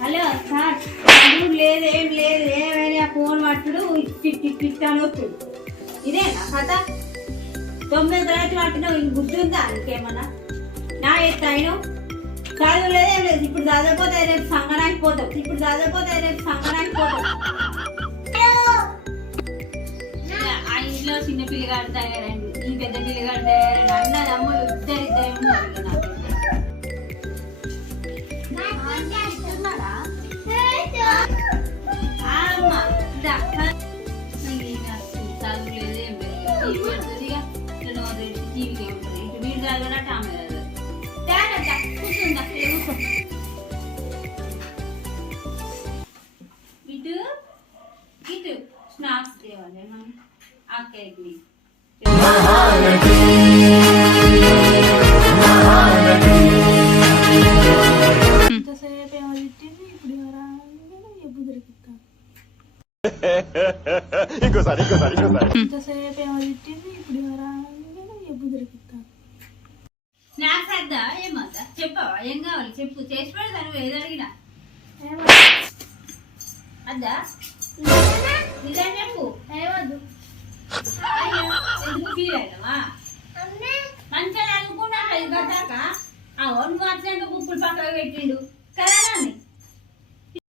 Hello sir అందుకు లేదు ఏం లేదు ఏమైనా ఫోన్ పట్టుడు టిక్ టిక్ టిక్ అని వస్తుంది ఇదేనా కథ? తొమ్మిది తరగతి పట్టినావు ఇంక గుర్తుందా ఇంకేమన్నా నా ఎత్తైన చదువులేదు ఏం లేదు. ఇప్పుడు చదవకపోతే రేపు సంగనానికి పోతాం. ఇప్పుడు చదవకపోతే రేపు సంగనానికి పోతాం. ఆ ఇంట్లో చిన్న పిల్లగాడు తయారండి. ఈ పెద్ద పిల్లగాడు తయారండి. అన్న తమ్ముడు caja. Y diga, sálvule de envejecimiento. Diga que no de chile, hombre. Bir de alguna cámara. Dale, ya. Pusun da, que lo uso. Itu, itu. Snaps dewane mama. Akegli. Mahalati. Mahalati. Entonces, pero ahorita ఇంకోసారి ఇంకోసారి ఇంకోసారి. Snacks అద్దా? చెప్పవా? ఏం కావాలి? చెప్పు. చేసి పెడతా నువ్వు ఏదో అడిగినా. అద్దా? నిజం చెప్పు. ఏమద్దు ఫీల్ మంచిగా అనుకున్నా ఆ ఒన్ మాత్రం పెట్టిండు?